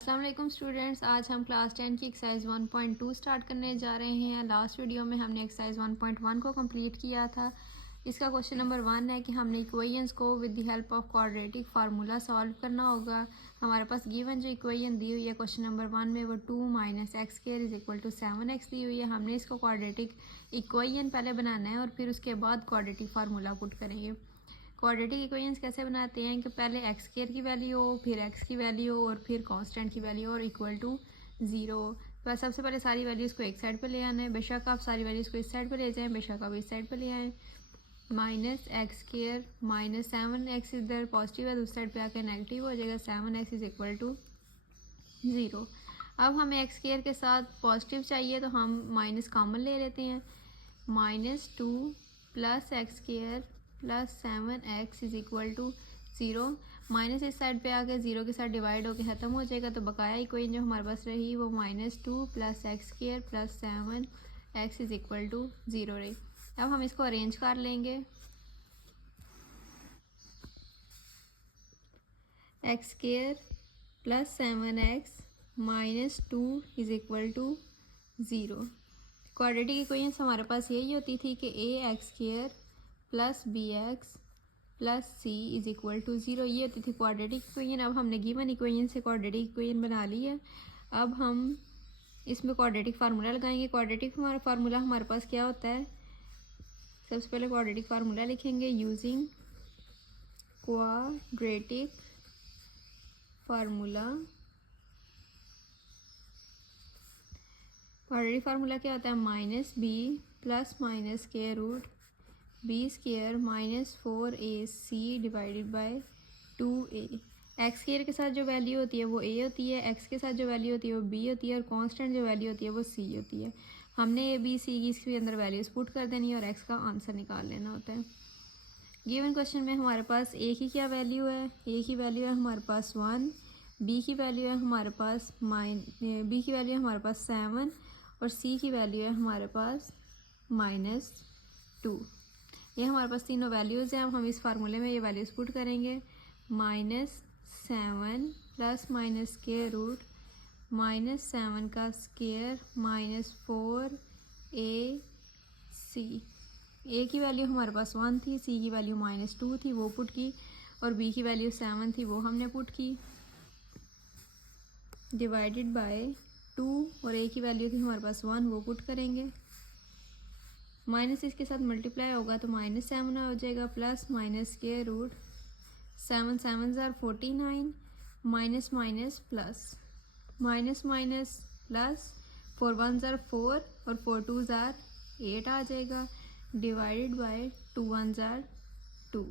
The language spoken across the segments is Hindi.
अस्सलाम वालेकुम स्टूडेंट्स, आज हम क्लास 10 की एक्सरसाइज 1.2 स्टार्ट करने जा रहे हैं। लास्ट वीडियो में हमने एक्सरसाइज 1.1 को कंप्लीट किया था। इसका क्वेश्चन नंबर 1 है कि हमने इक्वेशंस को with the help of quadratic formula solve करना होगा। हमारे पास गिवन जो इक्वेशन दी हुई है क्वेश्चन नंबर 1 में वो 2 - x² = 7x दी हुई है। हमने इसको क्वाड्रेटिक इक्वेशन पहले बनाना है और फिर उसके बाद क्वाड्रेटिक फार्मूला पुट करेंगे। क्वाड्रेटिक इक्वेशंस कैसे बनाते हैं कि पहले x² की वैल्यू हो, फिर x की वैल्यू हो और फिर कांस्टेंट की वैल्यू और इक्वल टू 0। तो सबसे पहले सारी वैल्यूज़ को एक साइड पे ले आना है। बेशक आप सारी वैल्यूज़ को इस साइड पे ले जाएं, बेशक आप इस साइड पे ले आएँ। -x² - 7x इधर पॉजिटिव है, दूसरी साइड पे आकर नेगेटिव हो जाएगा। 7x = 0। अब हमें x² के साथ पॉजिटिव चाहिए तो हम माइनस कॉमन ले लेते हैं। -2 + x² + 7x = 0। माइनस इस साइड पे आके 0 के साथ डिवाइड होकर ख़त्म हो जाएगा, तो बकाया इक्वेशन जो हमारे पास रही वो -2 + x² + 7x = 0 रही। अब हम इसको अरेंज कर लेंगे। x² + 7x - 2 = 0। क्वाड्रेटिक इक्वेशन हमारे पास यही होती थी कि ax² + bx + c = 0। ये होती थी क्वाड्रेटिक इक्वेशन। अब हमने गिवन इक्वेशन से क्वाड्रेटिक इक्वेशन बना ली है। अब हम इसमें क्वाड्रेटिक फार्मूला लगाएंगे। क्वाड्रेटिक फार्मूला हमारे पास क्या होता है, सबसे पहले क्वाड्रेटिक फार्मूला लिखेंगे using quadratic formula. Quadratic formula क्या होता है, -b + (b² - 4ac / 2a। x² के साथ जो वैल्यू होती है वो a होती है, x के साथ जो वैल्यू होती है वो b होती है और कांस्टेंट जो वैल्यू होती है वो c होती है। हमने a b c की इसके अंदर वैल्यूज पुट कर देनी है और x का आंसर निकाल लेना होता है। गिवन क्वेश्चन में हमारे पास a की क्या वैल्यू है, a की वैल्यू है हमारे पास 1, b की वैल्यू है हमारे पास 7 और c की वैल्यू है हमारे पास -2। ये हमारे पास तीनों वैल्यूज़ हैं। अब हम इस फार्मूले में ये वैल्यूज़ पुट करेंगे। -7 ± -7 का स्क्वायर -4ac। a की वैल्यू हमारे पास 1 थी, c की वैल्यू -2 थी वो पुट की, और b की वैल्यू 7 थी वो हमने पुट की, डिवाइडेड बाय 2, और a की वैल्यू थी हमारे पास 1 वो पुट करेंगे। माइनस इसके साथ मल्टीप्लाई होगा तो -7 हो जाएगा, प्लस √7 7 ज़ार 49, minus minus plus, minus minus plus, 4 1 ज़ार 4 और 4 2 ज़ार 8 आ जाएगा, डिवाइडेड बाय 2 1 ज़ार 2।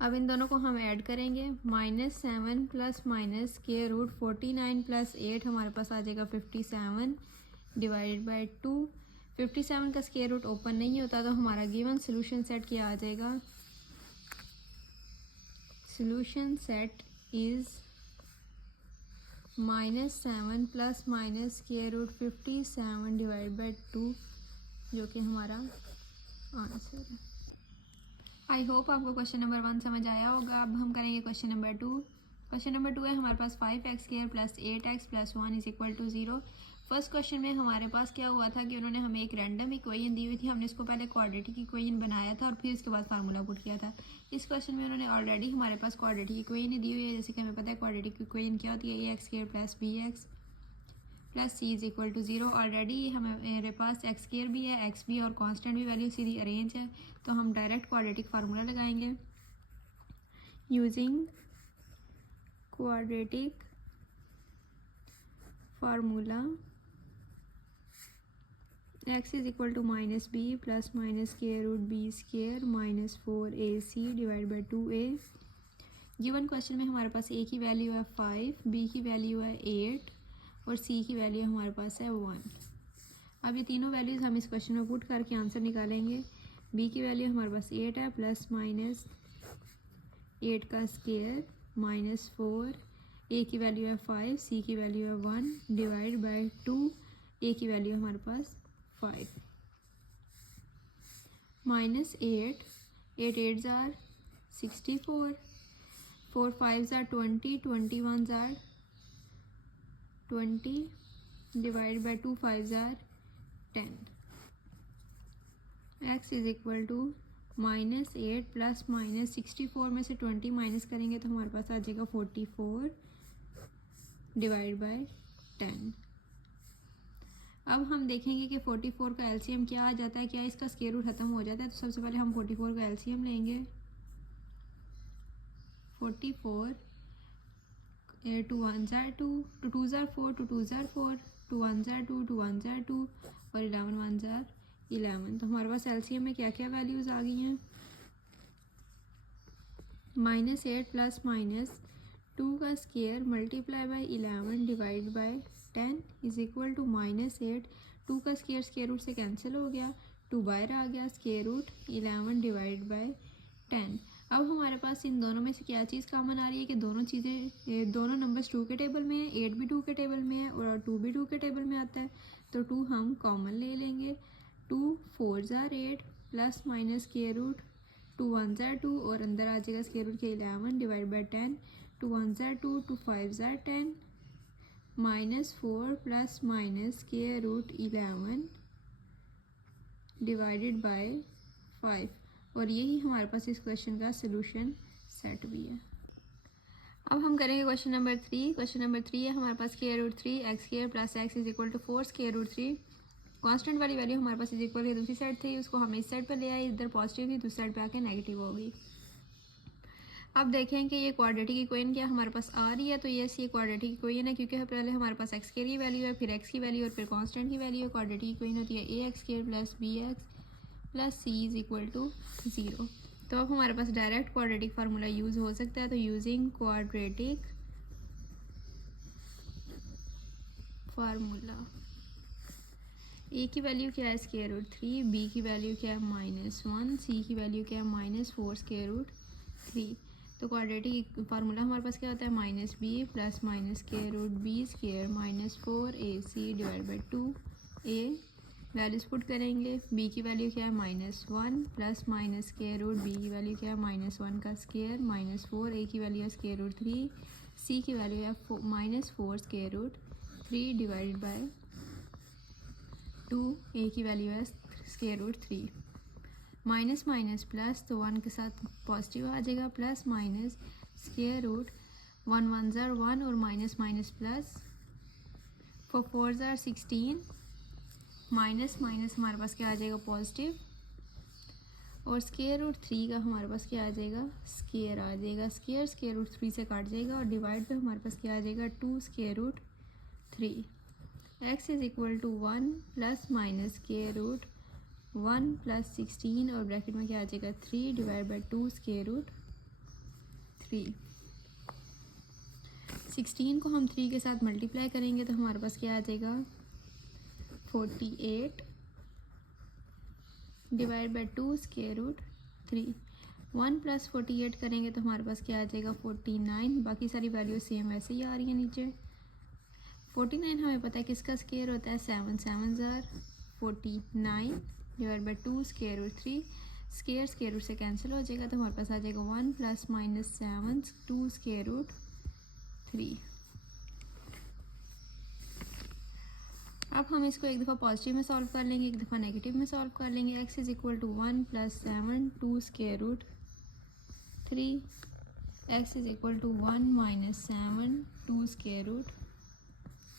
अब इन दोनों को हम ऐड करेंगे। -7 + (49 + 8) हमारे पास आ जाएगा 57, डिवाइडेड बाय 2। 57 का स्क्वायर रूट ओपन नहीं होता तो हमारा गिवन सोल्यूशन सेट क्या आ जाएगा, solution set is -7 + (57 divide by 2), जो कि हमारा आंसर है। आई होप आपको क्वेश्चन नंबर 1 समझ आया होगा। अब हम करेंगे क्वेश्चन नंबर 2। क्वेश्चन नंबर 2 है हमारे पास 5x² + 8x + 1 = 0। फर्स्ट क्वेश्चन में हमारे पास क्या हुआ था कि उन्होंने हमें एक रैंडम इक्वेशन दी हुई थी। हमने इसको पहले क्वाड्रेटिक इक्वेशन बनाया था और फिर उसके बाद फार्मूला पुट किया था। इस क्वेश्चन में उन्होंने ऑलरेडी हमारे पास क्वाड्रेटिक इक्वेशन ही दी हुई है। जैसे कि हमें पता है क्वाड्रेटिक इक्वेशन क्या होती है, ax² + bx + c = 0। ऑलरेडी मेरे पास x² भी है, x भी और कांस्टेंट भी वैल्यू सीधी अरेंज है, तो हम डायरेक्ट क्वाड्रेटिक फार्मूला लगाएंगे using quadratic formula. x = -b + (√b² - 4ac / 2a। Given question में हमारे पास a की वैल्यू है 5, b की वैल्यू है 8 और c की वैल्यू हमारे पास है 1। अब ये तीनों वैल्यूज़ हम इस क्वेश्चन में पुट करके आंसर निकालेंगे। b की वैल्यू हमारे पास 8 है, प्लस -8 का स्क्वायर -4, a की वैल्यू है 5, c की वैल्यू है 1, डिवाइड बाय 2, a की वैल्यू हमारे पास 5, -8 8 8 ज़ार 64, 4 5 ज़ार 20, 21 ज़ार 20 डिवाइड बाई 2 5 ज़ार 10। x is equal to -8 plus -64 में से 20 माइनस करेंगे तो हमारे पास आ जाएगा 44 डिवाइड बाई 10। अब हम देखेंगे कि 44 का एलसीएम क्या आ जाता है, क्या इसका स्क्वायर रूट ख़त्म हो जाता है। तो सबसे पहले हम 44 का एलसीएम लेंगे। 44 2 1 ज़ार 2, 2 2 ज़ार 4, 2 2 ज़ार 4, 2 1 ज़ार 2, 2 1 ज़ार 2 और 11 1 ज़ार 11। तो हमारे पास एलसीएम में क्या क्या वैल्यूज़ आ गई हैं। -8 प्लस -2 का square multiply by 11 divide by 10 is equal to -8। 2 का स्क्वायर रूट से कैंसिल हो गया, 2 बाहर आ गया, स्क्वायर रूट 11 डिवाइड बाई 10। अब हमारे पास इन दोनों में से क्या चीज़ कॉमन आ रही है कि दोनों नंबर्स 2 के टेबल में है, 8 भी 2 के टेबल में है और 2 भी 2 के टेबल में आता है। तो 2 हम कॉमन ले लेंगे। 2 4 ज़ार 8 प्लस माइनस स्क्वायर रूट 2 1 ज़ार 2 और अंदर आ जाएगा स्क्वायर रूट के 11 डिवाइड बाई 10। 2 1 ज़ार 2, 2 5 ज़ार 10 -4 plus minus square root 11 divided by 5। और यही हमारे पास इस क्वेश्चन का सोल्यूशन सेट भी है। अब हम करेंगे क्वेश्चन नंबर 3। क्वेश्चन नंबर 3 है हमारे पास square root 3 x square plus x is equal to 4 square root 3। Constant वाली वैल्यू हमारे पास इज इक्वल की दूसरी साइड थी, उसको हम इस साइड पर ले आए, इधर पॉजिटिव थी, दूसरी साइड पे आके नेगेटिव हो गई। अब देखें कि ये क्वाड्रेटिक इक्वेशन क्या हमारे पास आ रही है। तो ये क्वाड्रेटिक इक्वेशन है क्योंकि पहले हमारे पास एक्स की वैल्यू है, फिर एक्स की वैल्यू और फिर कांस्टेंट की वैल्यू है। क्वाड्रेटिक इक्वेशन होती है a x square plus b x plus c is equal to 0। तो अब हमारे पास डायरेक्ट क्वाड्रेटिक फार्मूला यूज़ हो सकता है। तो यूजिंग क्वाड्रेटिक फार्मूला, ए की वैल्यू क्या है स्क्वायर रूट 3, बी की वैल्यू क्या है -1, सी की वैल्यू क्या है -4 स्क्वायर रूट 3। तो क्वाड्रेटिक फार्मूला हमारे पास क्या होता है -b plus minus square root B square -4ac divide by 2a। Values put करेंगे। b की वैल्यू क्या है -1 plus minus square root b की वैल्यू क्या है -1 का स्क्वायर -4, a की वैल्यू है स्क्वायर रूट 3, c की वैल्यू है -4 square root 3 divide by 2, a की वैल्यू है square root 3। Minus minus plus तो 1 के साथ पॉजिटिव आ जाएगा, प्लस माइनस स्क्वायर रूट 1 1 ज़ार 1 और माइनस माइनस प्लस 4 4 ज़ार 16 माइनस माइनस हमारे पास क्या आ जाएगा पॉजिटिव और स्क्वायर रूट 3 का हमारे पास क्या आ जाएगा स्क्वायर आ जाएगा। स्क्वायर रूट 3 से काट जाएगा और डिवाइड पे हमारे पास क्या आ जाएगा 2 square root 3। X is equal to 1 plus minus square root 1 plus 16 और ब्रैकेट में क्या आ जाएगा 3 डिवाइड बाई 2 स्क्वायर रूट 3। 16 को हम 3 के साथ मल्टीप्लाई करेंगे तो हमारे पास क्या आ जाएगा 48 divide by 2 square root 3। 1 plus 48 करेंगे तो हमारे पास क्या आ जाएगा 49। बाकी सारी वैल्यू सेम वैसे ही आ रही है नीचे। 49 हमें पता है किसका स्क्वायर होता है 7 7 ज़ार 49 divide by 2 square root 3। Square root से कैंसिल हो जाएगा तो हमारे पास आ जाएगा 1 प्लस माइनस 7 2 स्क्वायर रूट 3। अब हम इसको एक दफ़ा पॉजिटिव में सॉल्व कर लेंगे, एक दफ़ा नेगेटिव में सॉल्व कर लेंगे। X is equal to 1 plus 7 2 square root 3, X is equal to 1 minus 7 2 square root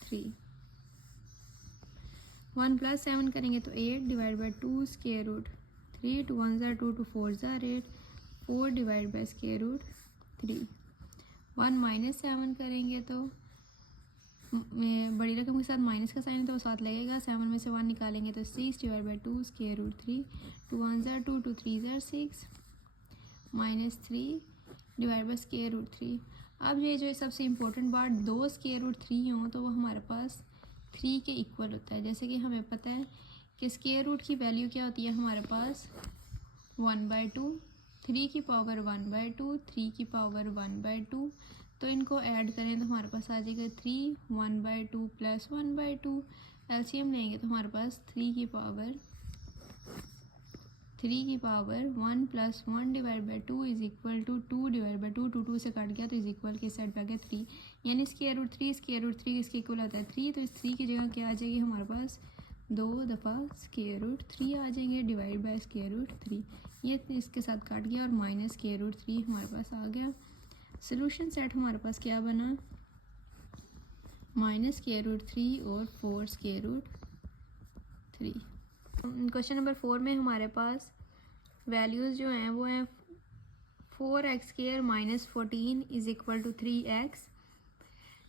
3। 1 plus 7 करेंगे तो 8 डिवाइड बाई 2 स्क्वायर रूट 3, 2 1 ज़ार 2, 2 4 ज़ार 8, 4 divide by square root 3। 1 minus 7 करेंगे तो बड़ी रकम के साथ माइनस का साइन है तो वो साथ लगेगा। 7 में से 1 निकालेंगे तो 6 डिवाइड बाई 2 स्क्वायर रूट 3, 2 1 ज़ार 2, 2 3 ज़ार 6 minus 3 divide by square root 3। अब ये जो सबसे इम्पोर्टेंट बात, 2 स्क्वायर रूट 3 हो तो वो हमारे पास 3 के इक्वल होता है। जैसे कि हमें पता है कि स्क्वायर रूट की वैल्यू क्या होती है हमारे पास 1/2, 3 की पावर 1/2, 3 की पावर 1/2। तो इनको ऐड करें तो हमारे पास आ जाएगा 3 1/2 प्लस 1/2। एलसीएम लेंगे तो हमारे पास 3 की पावर 3 की power 1 + 1 divide by 2 is equal to 2 divide by 2, 2 से कट गया तो इज़ इक्वल के साइड पे आ गया 3, यानी स्क्वायर रूट 3 किसके इक्वल होता है 3, तो इस 3 की जगह क्या आ जाएगी हमारे पास 2 दफ़ा स्क्वायर रूट 3 आ जाएंगे डिवाइड बाई स्क्वायर रूट 3, ये इसके साथ काट गया और माइनस स्क्वायर रूट 3 हमारे पास आ गया। सोल्यूशन सेट हमारे पास क्या बना, माइनस स्क्वायर रूट 3 और 4 स्क्वायर रूट 3। क्वेश्चन नंबर 4 में हमारे पास वैल्यूज़ जो हैं वो हैं 4x² minus 14 is equal to 3x,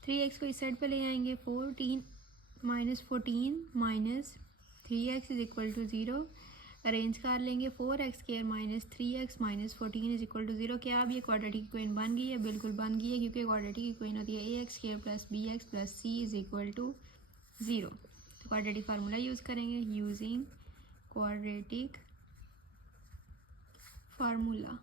3x को इस साइड पे ले आएंगे, 14 minus 14 minus 3x is equal to 0, arrange कर लेंगे, 4x² minus 3x minus 14 is equal to 0। क्या अब ये क्वाड्रेटिक इक्वेशन बन गई है? बिल्कुल बन गई है, क्योंकि क्वाड्रेटिक इक्वेशन होती है ax² plus bx plus c is equal to 0। तो क्वाड्रेटिक फार्मूला यूज़ करेंगे, यूजिंग क्वाड्रेटिक फार्मूला।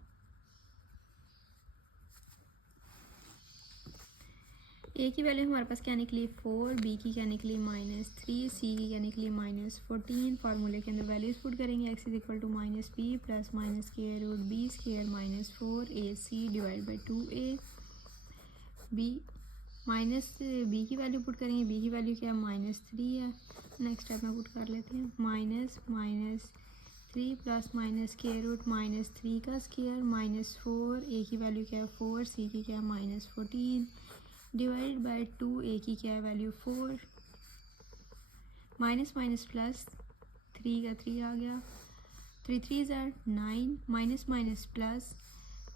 ए की वैल्यू हमारे पास क्या निकली 4, बी की क्या निकली -3, सी की क्या निकली -14। फार्मूले के अंदर वैल्यूज पुट करेंगे, x is equal to -p plus minus square root B square minus 4ac divide by 2a। B minus B की वैल्यू पुट करेंगे, बी की वैल्यू क्या -3 है, नेक्स्ट स्टेप में पुट कर लेते हैं, -3 प्लस माइनस स्क्वायर रूट -3 का स्क्वायर माइनस 4, ए की वैल्यू क्या है 4, सी की क्या है -14 डिवाइड बाई 2, ए की क्या है वैल्यू 4, माइनस माइनस प्लस 3 का 3 आ गया, 3 3 ज़ार 9, minus minus plus,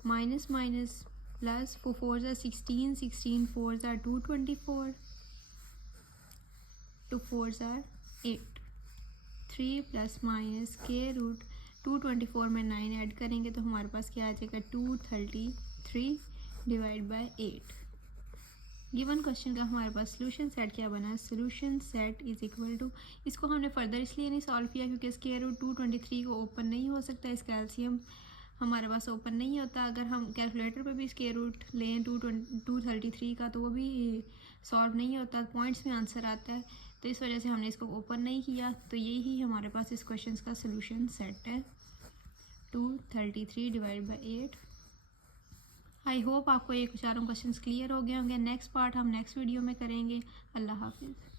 minus minus plus 4 4 ज़ार 16, 16 4 ज़ार 224, 2 4 ज़ार 8, 3 प्लस माइनस स्क्वायर रूट 224 में 9 ऐड करेंगे तो हमारे पास क्या आ जाएगा 233 डिवाइड बाई 8। गिवन क्वेश्चन का हमारे पास सोल्यूशन सेट क्या बना है, solution set is equal to, इसको हमने फर्दर इसलिए नहीं सॉल्व किया क्योंकि स्क्वायर रूट 223 को ओपन नहीं हो सकता, इसका एलसीएम हमारे पास ओपन नहीं होता। अगर हम कैलकुलेटर पे भी स्क्वायर रूट लें 233 का तो वो भी सॉल्व नहीं होता, पॉइंट्स में आंसर आता है, तो इस वजह से हमने इसको ओपन नहीं किया। तो यही हमारे पास इस क्वेश्चन का सोल्यूशन सेट है 233 डिवाइड बाई 8। आई होप आपको ये चारों क्वेश्चंस क्लियर हो गए होंगे। नेक्स्ट पार्ट हम नेक्स्ट वीडियो में करेंगे। अल्लाह हाफिज़।